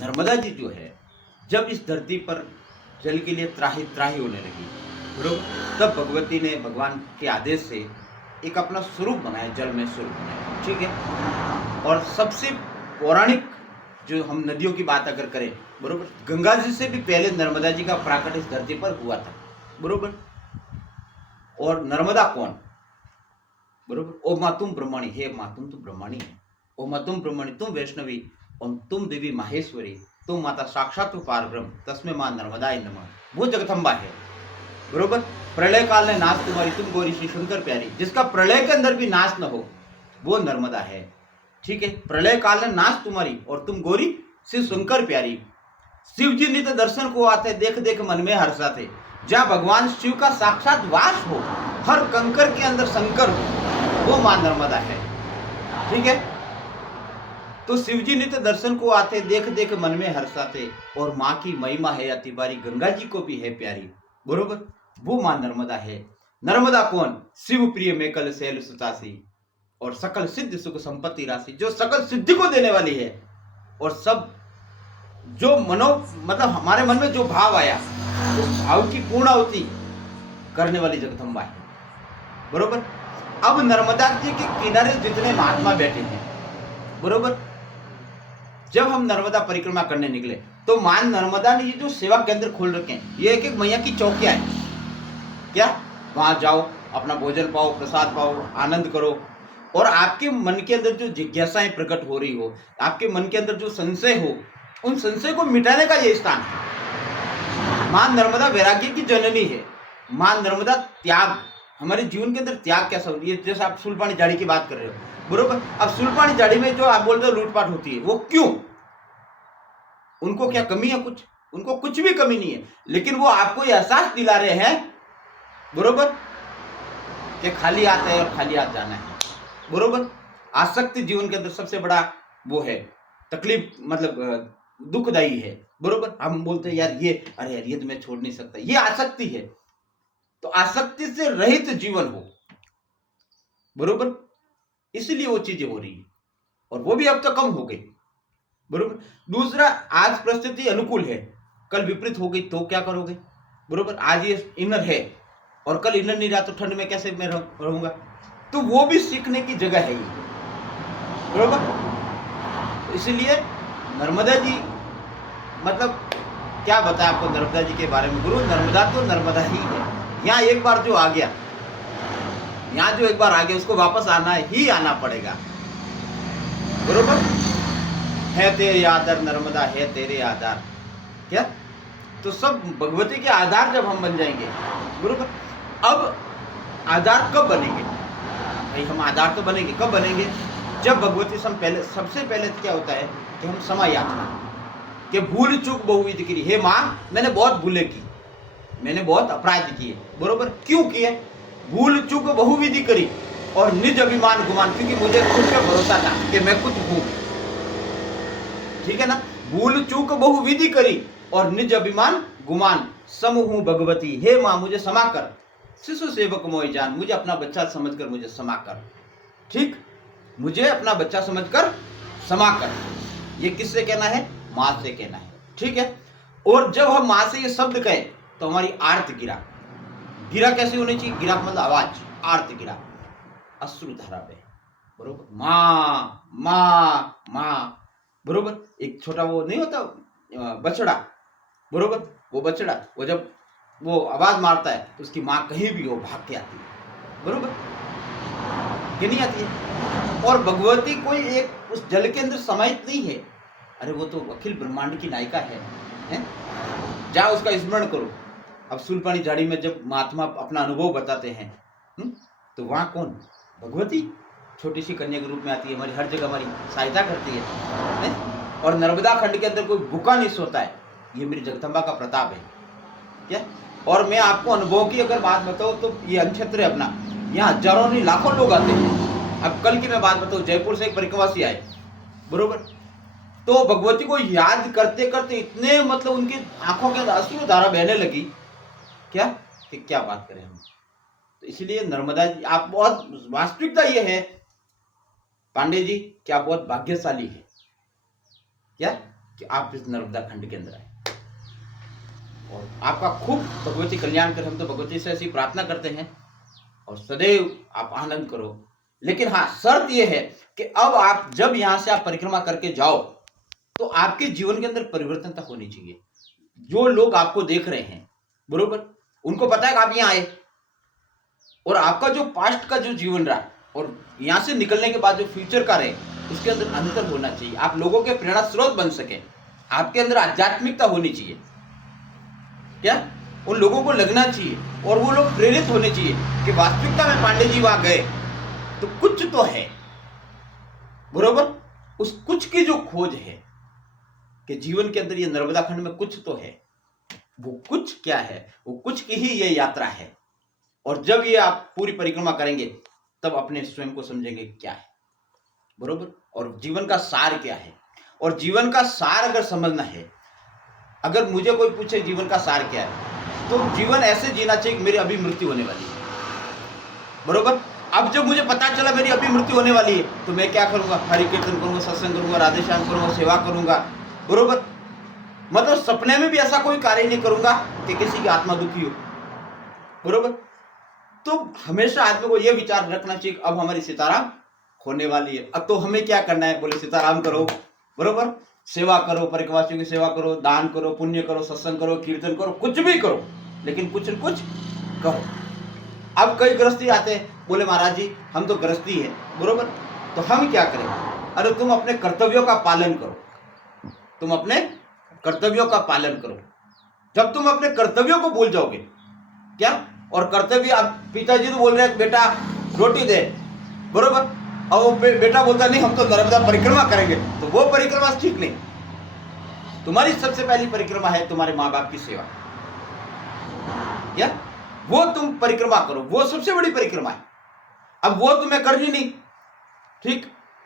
नर्मदा जी जो है, जब इस धरती पर जल के लिए त्राही त्राही होने लगी, बरोबर, तब भगवती ने भगवान के आदेश से एक अपना स्वरूप बनाया, जल में स्वरूप बनाया, ठीक है। और सबसे पौराणिक जो हम नदियों की बात अगर करें, बरोबर, गंगा जी से भी पहले नर्मदा जी का प्राकट इस धरती पर हुआ था, बरोबर। और नर्मदा कौन, बरोबर, ओ माँ तुम ब्रह्मणी, हे माँ तुम तो ब्रह्मणी है, ओ माँ तुम ब्रह्मणी, तुम वैष्णवी और तुम देवी माहेश्वरी, तुम माता साक्षात पार ब्रह्म, तस्में माँ नर्मदाय नमः, वो जगदम्बा है, बरोबर। प्रलय काल में नाश तुम्हारी, तुम गौरी श्री शंकर प्यारी, जिसका प्रलय के अंदर भी नाश न हो, वो नर्मदा है, ठीक है। प्रलय काल में नाश तुम्हारी और तुम गौरी श्री शंकर प्यारी। शिव जी नित दर्शन को आते, देख देख मन में हर्षाते, जहाँ भगवान शिव का साक्षात वास हो, हर कंकर के अंदर शंकर हो, वो मां नर्मदा है, ठीक है। तो शिव जी नित दर्शन को आते, देख देख मन में हर्षाते, और माँ की महिमा है अति बारी, गंगा जी को भी है प्यारी, बरोबर, वो मां नर्मदा है। नर्मदा कौन, शिव प्रिय में कल शैल सुतासी, और सकल सिद्ध सुख संपत्ति राशि, जो सकल सिद्धि को देने वाली है, और सब जो मतलब हमारे मन में जो भाव आया, उस भाव की पूर्णाहुति करने वाली जगदम्बा है, बरोबर। अब नर्मदा जी के किनारे जितने महात्मा बैठे हैं, बरोबर, जब हम नर्मदा परिक्रमा करने निकले तो मां नर्मदा ने ये जो सेवा केंद्र खोल रखे हैं, ये एक एक मैया की चौकियां हैं, क्या, वहां जाओ, अपना भोजन पाओ, प्रसाद पाओ, आनंद करो, और आपके मन के अंदर जो जिज्ञासाएं प्रकट हो रही हो, आपके मन के अंदर जो संशय हो, उन संशय को मिटाने का ये स्थान है। मां नर्मदा वैराग्य की जननी है, मां नर्मदा त्याग, हमारे जीवन के अंदर त्याग कैसा होती है, जैसे आप सुलपानी झाड़ी की बात कर रहे हो, बरोबर। अब सुलपानी झाड़ी में जो आप बोलते हो लूटपाट होती है, वो क्यों, उनको क्या कमी है, कुछ, उनको कुछ भी कमी नहीं है, लेकिन वो आपको एहसास दिला रहे हैं, बरोबर, कि खाली हाथ है और खाली हाथ जाना है, बरोबर। आसक्ति जीवन के अंदर सबसे बड़ा वो है, तकलीफ, मतलब दुखदायी है, बरोबर। हम बोलते हैं यार ये, अरे यार ये तो मैं छोड़ नहीं सकता, ये आसक्ति है। तो आसक्ति से रहित जीवन हो, बरोबर, इसलिए वो चीजें हो रही है, और वो भी अब तक कम हो गई, बरोबर। दूसरा, आज परिस्थिति अनुकूल है, कल विपरीत हो गई तो क्या करोगे, बरोबर। आज ये इनर है और कल इनर नहीं रहा तो ठंड में कैसे मैं रहूंगा, तो वो भी सीखने की जगह है ये, बरोबर। इसलिए नर्मदा जी, मतलब क्या बताया आपको नर्मदा जी के बारे में, गुरु नर्मदा तो नर्मदा ही है। यहाँ एक बार जो आ गया, यहाँ जो एक बार आ गया, उसको वापस आना ही आना पड़ेगा, बरोबर। है तेरे आधार नर्मदा, है तेरे आधार, क्या, तो सब भगवती के आधार जब हम बन जाएंगे, बरोबर। अब आधार कब बनेंगे भाई, हम आधार तो बनेंगे, कब बनेंगे, जब भगवती से हम पहले, सबसे पहले क्या होता है कि हम क्षमा याचना, कि भूल चूक बहुविध करी, हे माँ मैंने बहुत भूले की, मैंने बहुत अपराध किए, बरोबर। क्यों किए, भूल चूक बहुविधि करी और निज अभिमान गुमान, क्योंकि मुझे खुद पे भरोसा था कि मैं खुद हूं, ठीक है ना। भूल चूक बहुविधि करी और निज अभिमान गुमान, सम हूं भगवती, हे माँ मुझे क्षमा कर, शिशु सेवक मोहि जान, मुझे अपना बच्चा समझकर मुझे क्षमा कर, ठीक, मुझे अपना बच्चा समझकर क्षमा कर। ये किससे कहना है, मां से कहना है, ठीक है। और जब हम मां से ये शब्द कहें तो हमारी आर्त गिरा, गिरा कैसे होनी चाहिए, गिरा मतलब आवाज, आर्त गिरा, अश्रु धारा बहे, बरोबर, मां मां मां, बरोबर। एक छोटा वो नहीं होता बछड़ा, बरोबर, वो बछड़ा वो जब वो आवाज मारता है तो उसकी मां कहीं भी हो भाग के आती है, बरोबर, कि नहीं आती है। और भगवती कोई एक उस जल के अंदर समाहित नहीं है, अरे वो तो अखिल ब्रह्मांड की नायिका है? जाओ उसका स्मरण करो। अब सुलपानी झाड़ी में जब महात्मा अपना अनुभव बताते हैं, तो वहां कौन, भगवती छोटी सी कन्या के रूप में आती है, हमारी हर जगह हमारी सहायता करती है? और नर्मदा खंड के अंदर कोई भूखा नहीं सोता है, ये मेरी जगदम्बा का प्रताप है, क्या। और मैं आपको अनुभव की अगर बात बताऊं तो ये अंक्षेत्र है अपना, यहाँ हजारों नहीं लाखों लोग आते हैं। अब कल की मैं बात बताऊं, जयपुर से एक परिक्रमासी आए, बरोबर, तो भगवती को याद करते करते इतने, मतलब उनकी आंखों के अंदर अश्रु धारा बहने लगी, क्या, कि क्या बात करें हम। तो इसलिए नर्मदा जी, आप बहुत, वास्तविकता ये है पांडे जी कि आप बहुत भाग्यशाली है, क्या, कि आप इस नर्मदा खंड के अंदर आए और आपका खूब भगवती कल्याण कर। हम तो भगवती से ऐसी प्रार्थना करते हैं और सदैव आप आनंद करो। लेकिन हाँ, शर्त यह है कि अब आप जब यहां से आप परिक्रमा करके जाओ तो आपके जीवन के अंदर परिवर्तनता होनी चाहिए। जो लोग आपको देख रहे हैं, बरोबर, उनको पता है कि आप यहां आए और आपका जो पास्ट का जो जीवन रहा और यहां से निकलने के बाद जो फ्यूचर का रहे, उसके अंदर अंतर होना चाहिए। आप लोगों के प्रेरणा स्रोत बन सके, आपके अंदर आध्यात्मिकता होनी चाहिए। क्या उन लोगों को लगना चाहिए और वो लोग प्रेरित होने चाहिए कि वास्तविकता में पांडे जी वहां गए तो कुछ तो है, बरोबर। उस कुछ की जो खोज है कि जीवन के अंदर ये नर्मदा खंड में कुछ तो है, वो कुछ क्या है? वो कुछ की ही ये यात्रा है। और जब ये आप पूरी परिक्रमा करेंगे तब अपने स्वयं को समझेंगे क्या है, बरोबर। और जीवन का सार क्या है, और जीवन का सार अगर समझना है, अगर मुझे कोई पूछे जीवन का सार क्या है, तो जीवन ऐसे जीना चाहिए कि मेरी अभी मृत्यु होने वाली है, बरोबर। अब जब मुझे पता चला मेरी अभी मृत्यु होने वाली है तो मैं क्या करूंगा? हरि कीर्तन करूंगा, सत्संग करूंगा, राधे श्याम करूंगा, सेवा करूंगा, बरोबर। मतलब सपने में भी ऐसा कोई कार्य नहीं करूंगा कि किसी की आत्मा दुखी हो, बरोबर। तो हमेशा आदमी को यह विचार रखना चाहिए अब हमारी सीताराम होने वाली है। अब तो हमें क्या करना है? बोले सीताराम करो, बरोबर, सेवा करो, परिक्रमावासियों की सेवा करो, दान करो, पुण्य करो, सत्संग करो, कीर्तन करो, कुछ भी करो, लेकिन कुछ न कुछ करो। अब कई गृहस्थी आते हैं, बोले महाराज जी हम तो गृहस्थी है, बरोबर, तो हम क्या करें? अरे तुम अपने कर्तव्यों का पालन करो, तुम अपने कर्तव्यों का पालन करो। जब तुम अपने कर्तव्यों को भूल जाओगे, क्या, और कर्तव्य, अब पिताजी तो बोल रहे हैं बेटा रोटी दे, बरोबर, और वो बेटा बोलता नहीं हम तो नर्मदा परिक्रमा करेंगे, तो वो परिक्रमा ठीक नहीं। तुम्हारी सबसे पहली परिक्रमा है तुम्हारे माँ बाप की सेवा, क्या, वो तुम परिक्रमा करो, वो सबसे बड़ी परिक्रमा है। अब वो तुम्हें करनी नहीं, ठीक,